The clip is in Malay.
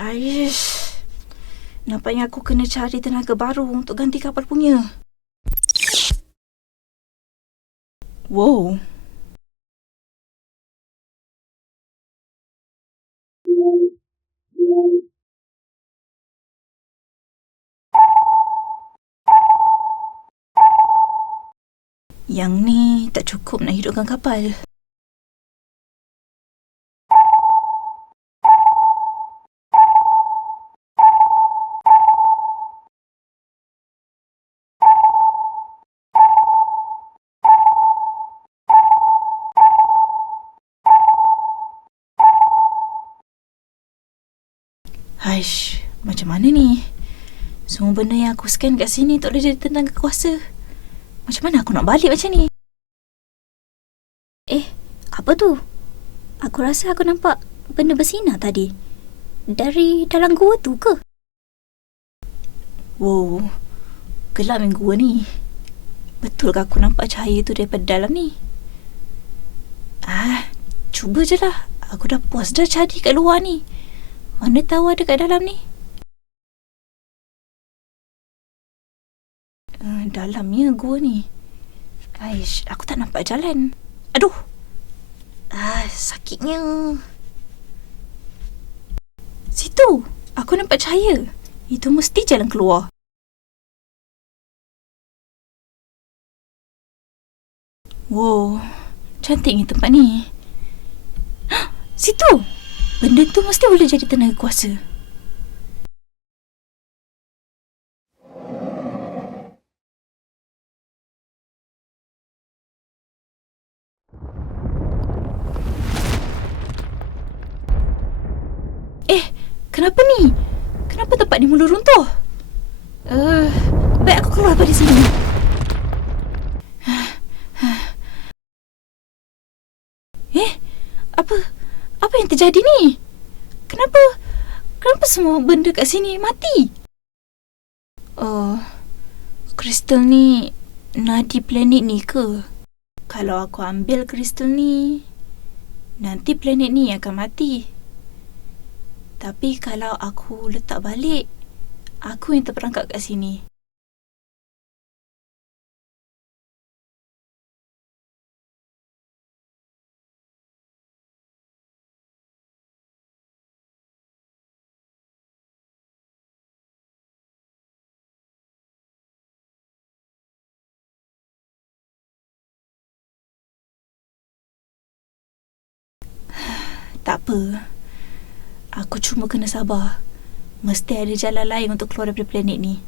Aish, nampaknya aku kena cari tenaga baru untuk ganti kapal punya. Wow. Yang ni tak cukup nak hidupkan kapal. Haish, macam mana ni? Semua benda yang aku scan kat sini tak boleh jadi tenaga kuasa. Macam mana aku nak balik macam ni? Apa tu? Aku rasa aku nampak benda bersinar tadi. Dari dalam gua tu ke? Wow, gelap yang gua ni. Betul ke aku nampak cahaya tu daripada dalam ni? Cuba je lah. Aku dah puas dah cari kat luar ni. Mana tahu ada kat dalam ni. Dalamnya gua ni. Aish, aku tak nampak jalan. Aduh. Sakitnya. Situ, aku nampak cahaya. Itu mesti jalan keluar. Wow, cantiknya tempat ni. Situ, benda tu mesti boleh jadi tenaga kuasa. Kenapa ni? Kenapa tempat ni mula runtuh? Baik aku keluar dari sini. Apa yang terjadi ni? Kenapa semua benda kat sini mati? Kristal ni nadi planet ni ke? Kalau aku ambil kristal ni, nanti planet ni akan mati. Tapi kalau aku letak balik, aku yang terperangkap kat sini. Tak apa. Aku cuma kena sabar. Mesti ada jalan lain untuk keluar daripada planet ni.